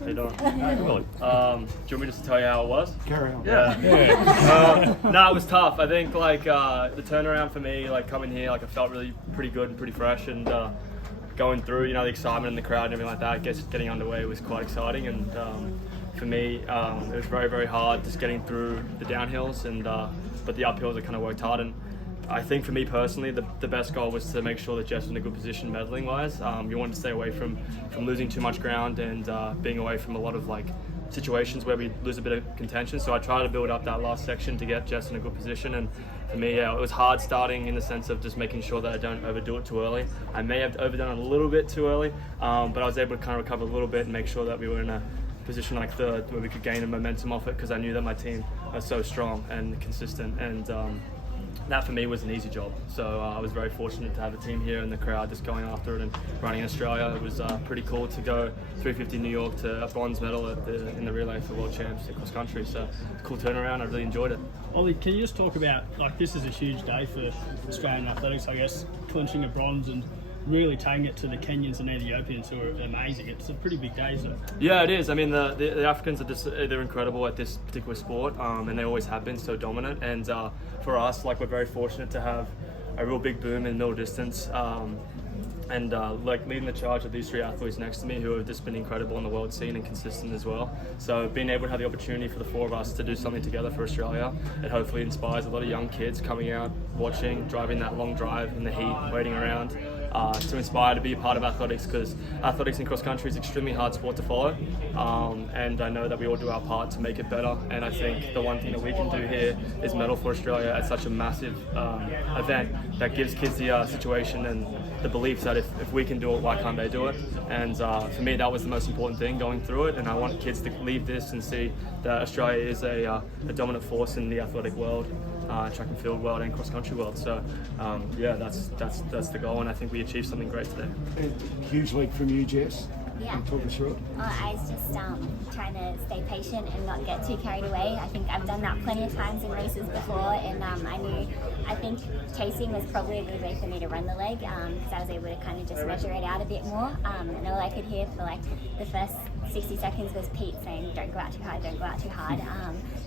How you doing? Good. Do you want me just to tell you how it was? Carry on. Yeah. No, it was tough. I think like the turnaround for me, like coming here, like I felt really pretty good and pretty fresh, and going through, you know, the excitement in the crowd and everything like that. I guess getting underway was quite exciting, and for me, it was very, very hard just getting through the downhills, and but the uphills I kind of worked hard. And I think for me personally, the best goal was to make sure that Jeff's in a good position medaling wise. You want to stay away from losing too much ground and being away from a lot of like situations where we lose a bit of contention. So I try to build up that last section to get Jess in a good position. And for me, yeah, it was hard starting in the sense of just making sure that I don't overdo it too early. I may have overdone it a little bit too early, but I was able to kind of recover a little bit and make sure that we were in a position like third where we could gain a momentum off it, because I knew that my team was so strong and consistent, and that for me was an easy job. So I was very fortunate to have a team here and the crowd just going after it and running in Australia. It was pretty cool to go 350 New York to a bronze medal in the relay for world champs in cross country. So cool turnaround. I really enjoyed it. Ollie, can you just talk about, like, this is a huge day for Australian athletics, I guess, clinching a bronze and really taking it to the Kenyans and Ethiopians, who are amazing. It's a pretty big day, isn't it? Yeah, it is. I mean, the Africans are just, they're incredible at this particular sport, and they always have been so dominant. And for us, like, we're very fortunate to have a real big boom in middle distance, and like leading the charge of these three athletes next to me who have just been incredible on the world scene and consistent as well. So being able to have the opportunity for the four of us to do something together for Australia, it hopefully inspires a lot of young kids coming out, watching, driving that long drive in the heat, waiting around, to inspire to be a part of athletics, because athletics in cross country is an extremely hard sport to follow, and I know that we all do our part to make it better. And I think the one thing that we can do here is medal for Australia at such a massive event that gives kids the situation and the belief that if we can do it, why can't they do it? And for me, that was the most important thing going through it. And I want kids to leave this and see that Australia is a dominant force in the athletic world, track and field world, and cross country world. So yeah, that's the goal, and I think we achieved something great today. A huge leap from you, Jess. Yeah. Can you talk us through it? Well, I was just trying to stay patient and not get too carried away. I think I've done that plenty of times in races before, and I think chasing was probably a good way for me to run the leg, because I was able to kind of just measure it out a bit more. And all I could hear for like the first 60 seconds was Pete saying, "Don't go out too hard, don't go out too hard."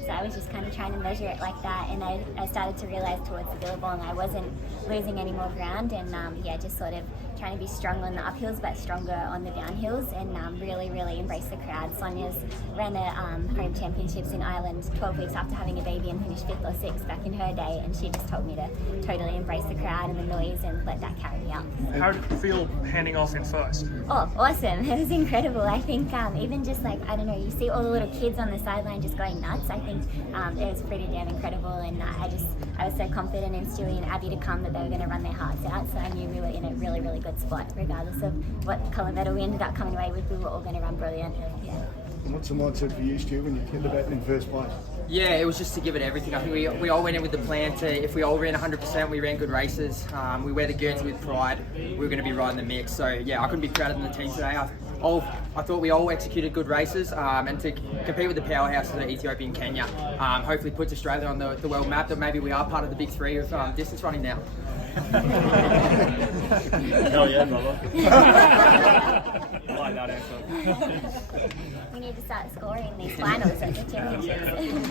So I was just kind of trying to measure it like that, and I started to realize towards the billabong I wasn't losing any more ground, and yeah, just sort of trying to be strong on the uphills but stronger on the downhills, and really embrace the crowd. Sonia's ran a home championships in Ireland 12 weeks after having a baby and finished 5th or 6th back in her day, and she just told me to totally embrace the crowd and the noise and let that carry me up. How did it feel handing off in first? Oh, awesome. It was incredible. I think even just like, I don't know, you see all the little kids on the sideline just going nuts. I think it was pretty damn incredible, and I was so confident in Stewie and Abby to come that they were going to run their hearts out, so I knew we were in a really good spot regardless of what colour medal we ended up coming away with. We were all going to run brilliant. Yeah. And what's the mindset for you, Stu, when you hit the bat in first place? Yeah, it was just to give it everything. I think we all went in with the plan to, if we all ran 100%, we ran good races, we wear the Guernsey with pride, we were going to be right in the mix. So yeah, I couldn't be prouder than the team today. I thought we all executed good races, and to compete with the powerhouses of Ethiopia and Kenya, hopefully puts Australia on the world map, that maybe we are part of the big three of distance running now. Hell yeah, brother. I like that answer. We need to start scoring these finals at the championships.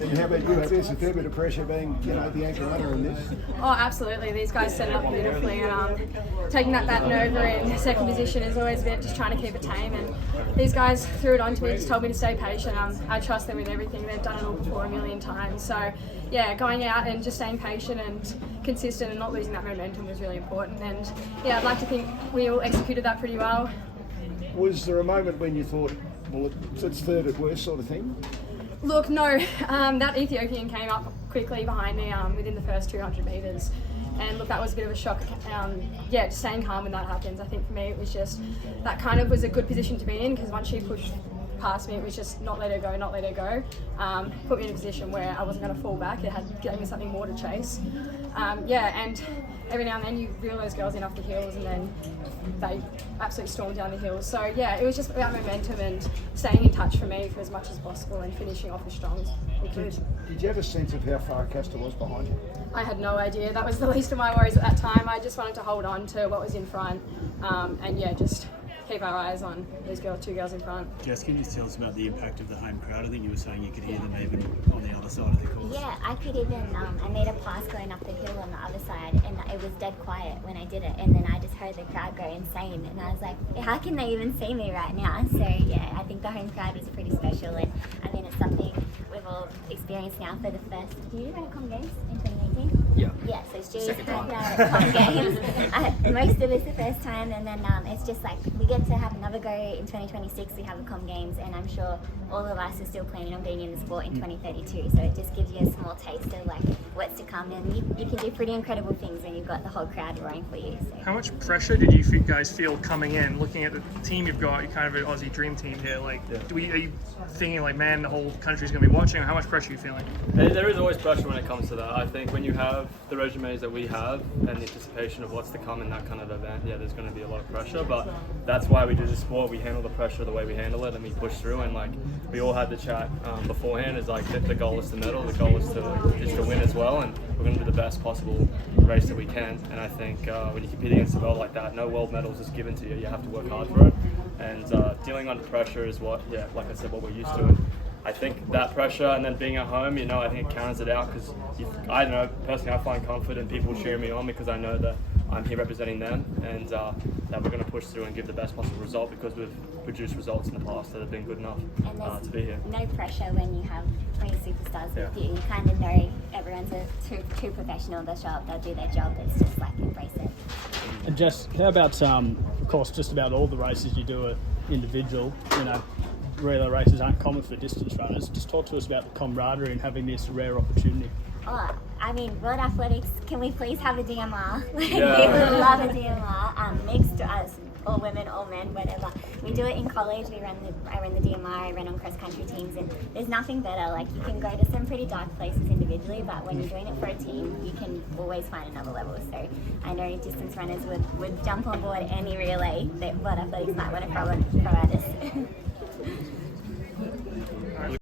And how about you? There's a fair bit of pressure being, you know, the anchor runner in this. Oh, absolutely. These guys set it up beautifully, and taking that baton over in second position is always a bit just trying to keep it tame. And these guys threw it onto me, just told me to stay patient. I trust them with everything. They've done it all before a million times. So yeah, going out and just staying patient and consistent and not losing that momentum was really important. And yeah, I'd like to think we all executed that pretty well. Was there a moment when you thought, well, it's third at worst sort of thing? Look, no, that Ethiopian came up quickly behind me within the first 200 metres. And look, that was a bit of a shock. Yeah, just staying calm when that happens. I think for me it was just, that kind of was a good position to be in, because once she pushed past me, it was just not let her go. Put me in a position where I wasn't going to fall back. It gave me something more to chase. Yeah, and every now and then you reel those girls in off the hills, and then they absolutely stormed down the hills. So yeah, it was just about momentum and staying in touch for me for as much as possible and finishing off as strong as we could. Did you have a sense of how far Castor was behind you? I had no idea. That was the least of my worries at that time. I just wanted to hold on to what was in front, and yeah, just keep our eyes on those two girls in front. Jess, can you just tell us about the impact of the home crowd? I think you were saying you could hear them even on the other side of the course. Yeah, I could even, I made a pass going up the hill on the other side, and it was dead quiet when I did it, and then I just heard the crowd go insane, and I was like, how can they even see me right now? So yeah, I think the home crowd is pretty special, and I mean, it's something we've all experienced now for the first, did you run at Com Games in 2018? Yeah, so Stu's had that at Com Games. Most of it's the first time, and then it's just like we get to have another go in 2026. We have a Com Games, and I'm sure all of us are still planning on being in the sport in 2032. So it just gives you a small taste of like what's to come, and you can do pretty incredible things when you've got the whole crowd roaring for you. So. How much pressure did you guys feel coming in, looking at the team you've got? You're kind of an Aussie dream team here. Like, are you thinking like, man, the whole country's going to be watching? Or how much pressure are you feeling? There is always pressure when it comes to that. I think when you have the resumes that we have and the anticipation of what's to come in that kind of event, yeah, there's going to be a lot of pressure. But that's why we do the sport. We handle the pressure the way we handle it, and we push through. And like we all had the chat beforehand, is like the goal is to medal, the goal is to win as well, and we're going to do the best possible race that we can. And I think when you compete against the world like that, no world medals is given to you. You have to work hard for it. And dealing under pressure is what, yeah, like I said, what we're used to. And I think that pressure and then being at home, you know, I think it counters it out because I don't know, personally I find comfort in people cheering me on because I know that I'm here representing them and that we're going to push through and give the best possible result because we've produced results in the past that have been good enough to be here. No pressure when you have 20 superstars with you. You kind of know everyone's a true professional. They'll show up, they'll do their job. It's just like embrace it. And Jess, how about, of course, just about all the races you do are individual, you know, relay races aren't common for distance runners. Just talk to us about the camaraderie and having this rare opportunity. Oh, I mean, World Athletics, can we please have a DMR? Like, Yeah. People love a DMR. Mixed us, all women, all men, whatever. We do it in college. I run the DMR. I run on cross country teams, and there's nothing better. Like, you can go to some pretty dark places individually, but when you're doing it for a team, you can always find another level. So I know distance runners would jump on board any relay that World Athletics might want to provide us.